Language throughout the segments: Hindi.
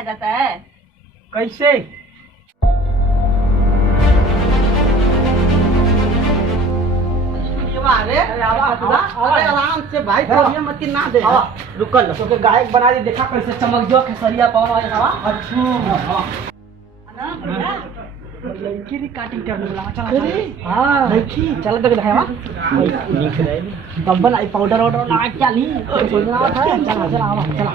गाया जाता है? कैसे? अरे आराम से भाई, मत ना दे, रुकल तो गायक बना दे। देखा कैसे चमक जो खेसरिया पावन वाले हवा। अच्छा लड़की रिकॉर्डिंग करने वाला चला। हां लड़की चल तक दिखावा लिख रहे बब्बन आई पाउडर ऑर्डर लगा क्या ली सोचना था। चला चला आवा चला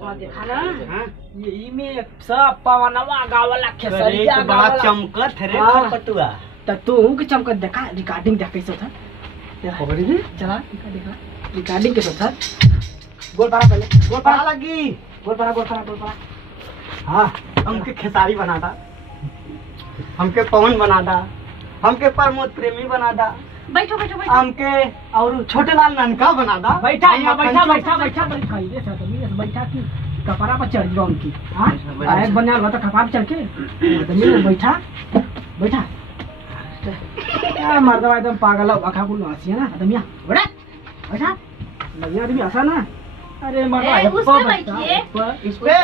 हां देखा ना। हां यही में सब पावनवा गावला खेसरिया बड़ा चमकत रे पटुआ। त तू के चमकत देखा रिकॉर्डिंग देख कैसे था चला देखा रिकॉर्डिंग कैसे था। गोल पारा पहले गोल पारा लगी गोल पारा हाँ हमके खेसारी बना था, हमके पवन बना था, हमके प्रमोद प्रेमी बना था, बैठो बैठो बैठो हमके और छोटे लाल ननका बना था। बैठा बैठा की कपड़ा पर चढ़ जाओ उनकी। हाँ बना हुआ तो कपार चढ़ के बैठा बैठा मर्दवा एकदम पागल अखा कुल हंसी है ना आदमिया। बैठा बढ़िया आदमी हंसा ना। अरे इस पे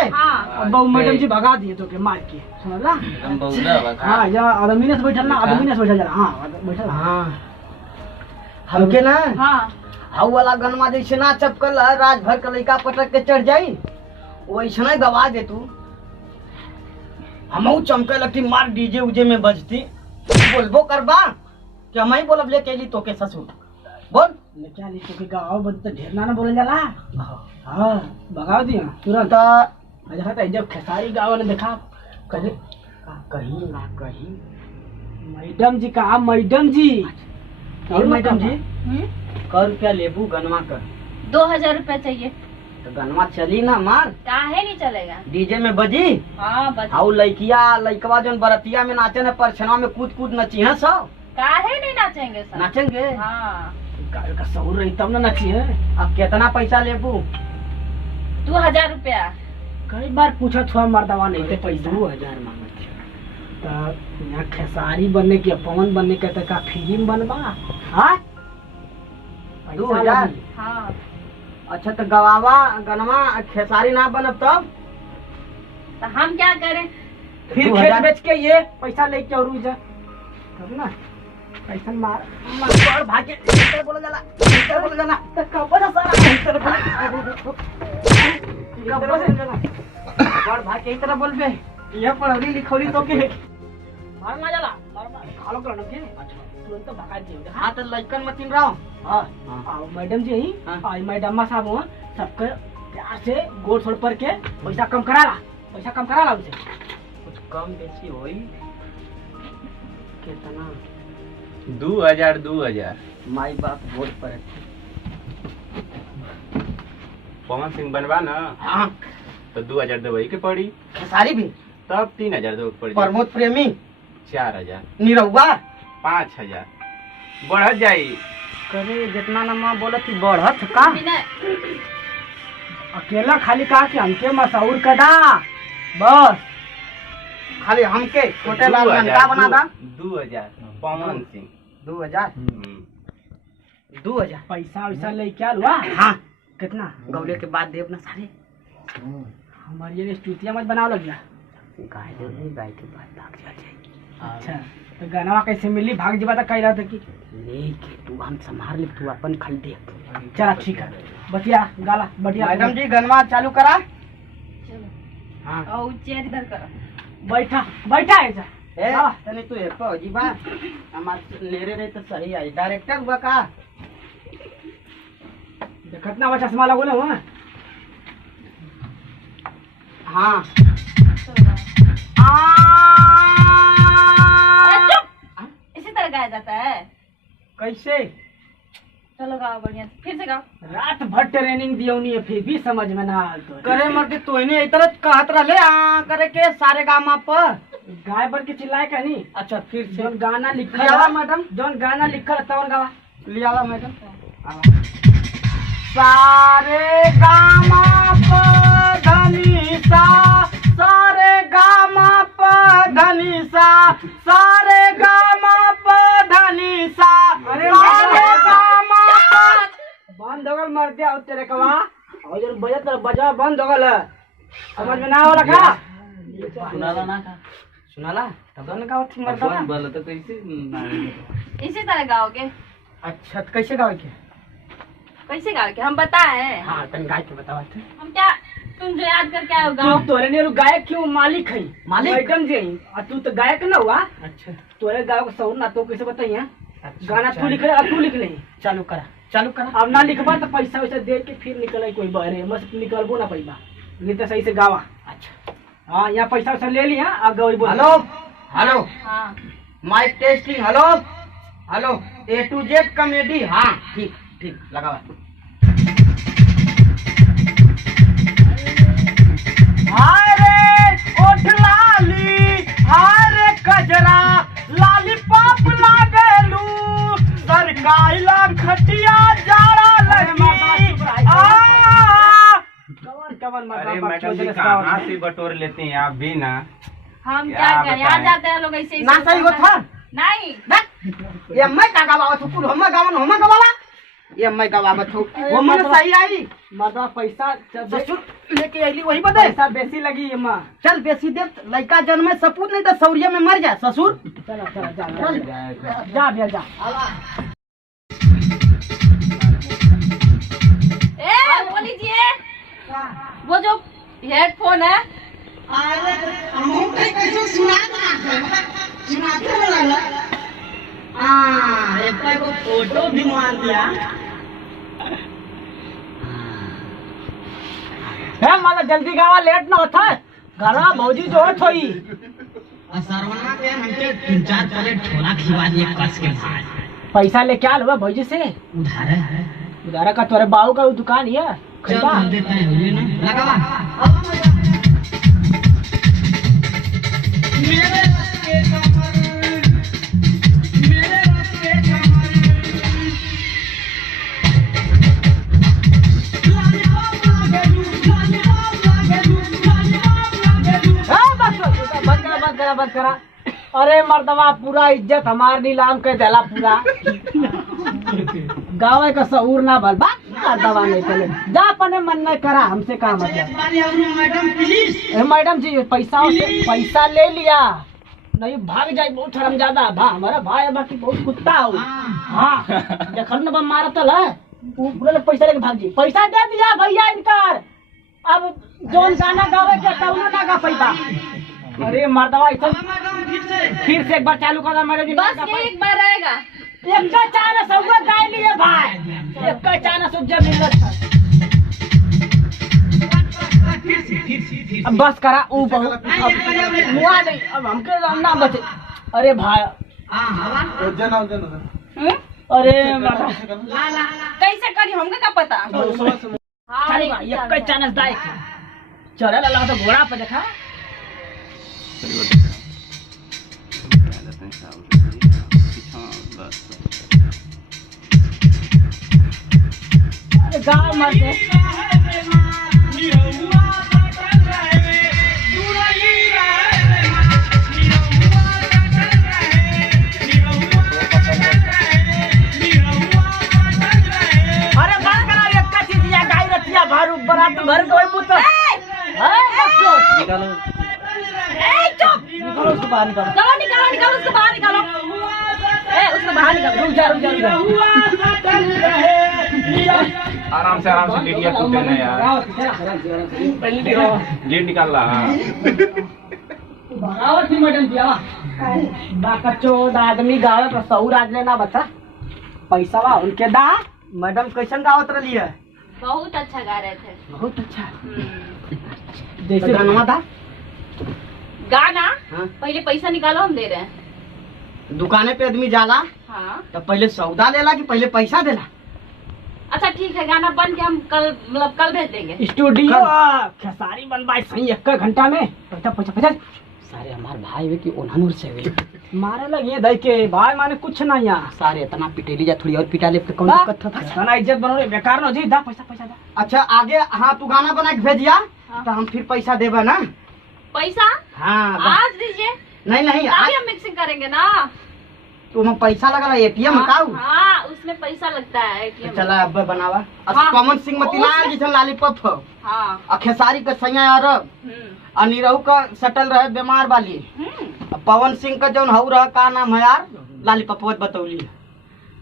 बहु मैडम जी भगा दिए तो के मार के समझला। हाँ जा आदमी ने बैठल ना, आदमी ने बैठल जरा। हाँ बैठल। हाँ हमके ना हाउ वाला गनमा जैसे ना चपकल राज भर के लइका पटक के चढ़ जाई वैसे ना गवा दे तू। हमहू चमके लगती मार डीजे उजे में बजती बोलबो करबा कि हम ही बोलब ले केली तो के ससुर बोल क्या ली तो के गाँव बद तो ढेर ना बोले जाला। हाँ भगा दिया तुरंत। अच्छा जब खेसारी गाँव ने देखा कहीं कहीं ना कहीं मैडम जी कहा मैडम जी मैडम जी कर रुपया लेबू गनवा कर 2000 रुपया चाहिए। तो गनवा चली ना मार काहे नहीं चलेगा? डीजे में बजी। हाँ बजी। आओ लइकवा जो बरतिया में नाचे ना परछनवा में कूद कूद नची है सब। काहे नहीं नाचेंगे सर? नाचेंगे। हाँ का सहूर रही तब ना नची है। अब कितना पैसा लेबू? 2000 रुपया। कई बार पूछा था मर्दवा नहीं थे पैसा 2000 मांगत। तो यहाँ खेसारी बनने की पवन बनने के का फिल्म बनवा। हाँ 2000। हाँ अच्छा तो गवावा गनवा खेसारी ना बनब तब तो हम क्या करें? फिर खेत बेच के ये पैसा लेके और जा तब ना पैसा मार मार भागे इधर बोला जाला तो कब सारा इधर कब भागे इधर बोलबे ये पढ़ली लिखौली तो के मार ना जाला मार खालो कर के। अच्छा तुरंत भगा दियो। हां तो लइकन मतिन रहो। हां मैडम जी यही आई मैडम साहब हो सबके प्यार से गोड़ छोड़ पर के पैसा कम करा ला उसे कुछ कम बेसी होई कितना 2000 माई बाप वोट पर पवन सिंह बनवा ना। हाँ तो 2000 देवई के पड़ी। खेसारी भी तब 3000 देवे के पड़ी। प्रमोद प्रेमी 4000 निरहुआ 5000 बढ़ जाई। करे जितना नमा बोलत थी बढ़त का अकेला खाली कहा कि हमके मशहूर कदा बस खाली हमके छोटे लाल ननका बना दा। 2000 पवन सिंह 2000 पैसा वैसा ले क्या हुआ? हाँ कितना गौले के बाद देव ना सारे हमारी ये स्तुतिया मत बनाओ लग गया गाय के बाद भाग जा। अच्छा तो गनवा कैसे मिली? भाग जीवा तो कह रहा था कि लेके तू हम संभाल ले तू अपन खल देख। चला ठीक है बतिया गाला बढ़िया। मैडम जी गनवा चालू करा। हाँ और चेयर इधर करो। बैठा ऐसा तने तू एक जी बा हमार लेरे रहे तो सही आई डायरेक्टर हुआ का देखतना बा चश्मा लगोले हुआ। हाँ इसी तरह गाया जाता है। कैसे? चलो गाओ बढ़िया फिर से गाओ। रात भर ट्रेनिंग दियोनी है फिर भी समझ में ना आल तो करे मर्दी तो इन्हें इतना कहत रहे करे के सारे गामा पर गाय भर के चिल्लाए का नहीं। अच्छा फिर जोन गाना लिखा मैडम जोन गाना लिखा तवन गावा लियावा मैडम। सारे गामा पर धनी सा सारे गामा पर धनी सा सारे गामा पर धनी सा। अरे सारे गामा पर बंद हो गल मर दिया तेरे कवा और जब बजत बजा बंद हो गल समझ में ना आवला का सुनाला ना का सुनाला तब न का ठीक मरदा बोल तो कैसे इसी तरह गाओगे? अच्छा तो कैसे गावे के कैसे गाओ के हम बताएं? हां तन गाय के बतावा थे हम क्या तुम जो याद करके आए हो गाओ? तोरे ने गायक क्यों मालिक है मालिक? मैडम जी आ तू तो गायक ना हुआ। अच्छा तोरे गाँव का सौर ना तो कैसे बताइए गाना तू लिख ले तू लिख ले चालू करा अब ना लिखबा तो पैसा वैसा दे के फिर निकले कोई बहरे मस्त निकलबो ना पैबा नहीं तो सही से गावा। अच्छा हाँ यहाँ पैसा वैसा ले लिया अब गई बोल। हेलो हेलो हाँ mic testing hello hello A to Z comedy हाँ ठीक ठीक लगावा। हाय रे ओठ लाली हाय रे कजरा लाली पाप लागेलू सरकाइला खटिया जाड़ा लगी कवन अरे मैडम जी कहाँ से बटोर लेते हैं आप भी ना? हम क्या क्या करें? आ बताएं? जाते हैं लोग ऐसे ही ना सही हो था नहीं ये मैं का गवावत हूँ कुल हम गवावा ये मैं गवावत हूँ वो मन सही आई मर्दा पैसा ससुर लेके आईली वही बदे पैसा बेसी लगी ये माँ। चल बेसी दे लड़का जन्म में सपूत नहीं तो सौरिया में मर जाए ससुर। चलो जा भैया जा। ए बोल लीजिए वो जो हेडफोन है फोटो भी मार दिया है माला जल्दी गावा लेट ना होता है घरा भौजी जो है थोई सरवना के हमके 3-4 प्लेट छोला खिला दिए कस के भाई पैसा लेके आल हुआ भौजी से उधार है उधारा का तोरे बाबू का दुकान है चल खरीदा? हम देते हैं हुए ना लगावा मेरे रस्ते कमर मेरे रस्ते कमर लॉलीपॉप लागेलू बंद करा। अरे मर्दवा पूरा इज्जत हमार नीलाम के देला पूरा गाँव का सहूर ना भल बा मर्दवा नहीं चले जा अपने मन में करा हमसे काम मतलब। मैडम प्लीज मैडम जी पैसा ले लिया नहीं भाग जाए बहुत हरामजादा भा हमारा भाई बाकी बहुत कुत्ता हो। हाँ देखल न बम मारा तल है पूरा लोग पैसा लेके भाग जी पैसा दे दिया भैया इनकार अब जोन गाना गावे के तौनो ना गा पैसा। अरे मर्दवा ऐसा फिर से एक बार चालू कर मैडम जी बस ये एक बार रहेगा। एक का चाना सौगा गाय लिए भाई एक का चाना सुज्जा मिलत था। अब बस करा ऊ बहुत मुआ नहीं अब हमके ना बचे। अरे भाई अरे माता कैसे करी हमके क्या पता? हाँ एक का चाना दाई चले लगा तो घोड़ा पे देखा गाँव मरते अरे बात करा एक का चीज दिया गाय रतिया भारू बरात घर कोई पुत निकालो निकालो उसको बाहर निकालो निकालो उसको बाहर निकालो। उसको बाहर निकालो। रुक जा आराम से लीडिया टूटे ना यार गेट निकाल रहा। बराबर थी मैडम जी बाकचोद आदमी गावे पर सौर आज लेना बता पैसा वा उनके दा। मैडम कैसन गावत रही है बहुत अच्छा गा रहे थे। बहुत अच्छा जैसे गाना था गाना हाँ? पहले पैसा निकालो हम दे रहे हैं। दुकाने पे आदमी जाला हाँ तो पहले सौदा देला कि पहले पैसा देला। अच्छा ठीक है गाना बन के हम कल मतलब कल भेज देंगे। स्टूडियो खेसारी बनवाए सही एक घंटा में पैसा पैसा पैसा सारे हमारे भाई वे की ओनानूर से हुए मारे लगे दई के भाई माने कुछ ना यहाँ सारे इतना पिटेली जा थोड़ी और पिटा ले कौन दिक्कत था। तना इज्जत बनो रे बेकार न हो जी दा पैसा पैसा दा। अच्छा आगे हाँ तू गाना बना के भेजिया हाँ। तो हम फिर पैसा देबा ना। पैसा हाँ आज दीजिए नहीं तभी आज हम मिक्सिंग करेंगे ना। तुम्हें पैसा लगला एटीएम का हाँ उसमें पैसा लगता है ATM में। चला अब बनावा हाँ। पवन सिंह मतीलाल जिसन लालीपॉप हो हाँ आ खेसारी के सैया अरब आ निरहू का सटल रहे बीमार वाली आ पवन सिंह का जौन हऊ रहा का नाम है यार लालीपॉप बतौली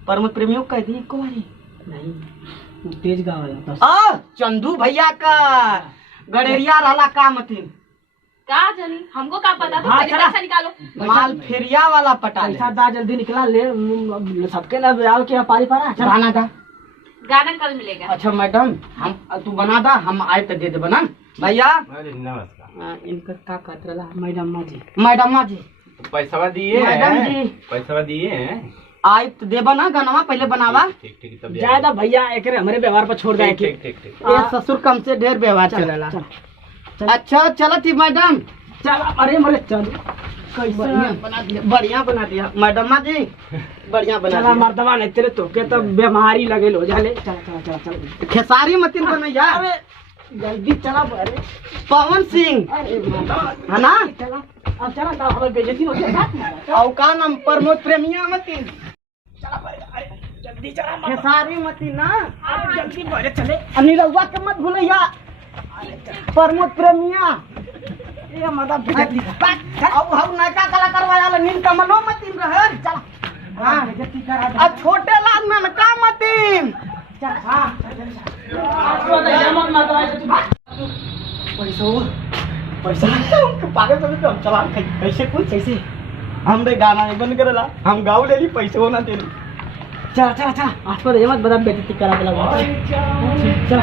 प्रमोद प्रेमियों कह दी एको बारी नहीं वो तेज गावला आ चंदू भैया का गड़ेरिया रहला का मतीन का जानी हमको क्या पता तो हाँ, पहले चला। पैसा निकालो माल फेरिया वाला पटा ले पैसा दा जल्दी निकला ले सबके ना ब्याह के पारी पारा चल बना दा गाना कल मिलेगा अच्छा मैडम हम तू बना दा हम आए तो दे दे बना भैया अरे नमस्कार। इनका का कतरला मैडम जी मैडम जी पैसा दिए मैडम जी। पैसा दिए हैं? आए तो दे बना गनवा पहले बनावा ठीक ठीक तब ज्यादा भैया एकरे हमरे व्यवहार पर छोड़ दे ठीक के ठीक ठीक ठीक ये ससुर कम से ढेर व्यवहार चलेला अच्छा चलो थी मैडम चल अरे मरे चल बढ़िया बना दिया मैडम जी बढ़िया बना चला दिया मर्दवा नहीं तेरे तो के तो बीमारी लगे लो जाले चल चल चल चल खेसारी मतीन बनैया जल्दी चला अरे पवन सिंह है ना चला अब चला तो हमें बेइज्जती हो जाएगा और का नाम प्रमोद प्रेमिया मतीन जल्दी चला खेसारी मतीन ना अरे जल्दी बड़े चले अनिरवा के मत भूलैया प्रमोद प्रेमिया ये मदद जल्दी अब हम नयका कलाकार वाला नील कमलो मतीन रहे चल हां जल्दी करा आ छोटे लाल में का मतीन चल हां पैसा पागल समझ हम चला कैसे कुछ कैसे हम बे गाना नहीं बंद करेला हम गाँव ले ली पैसे होना तेरी चल चल चल आज पर मत बता बेइज्जती करा देला चल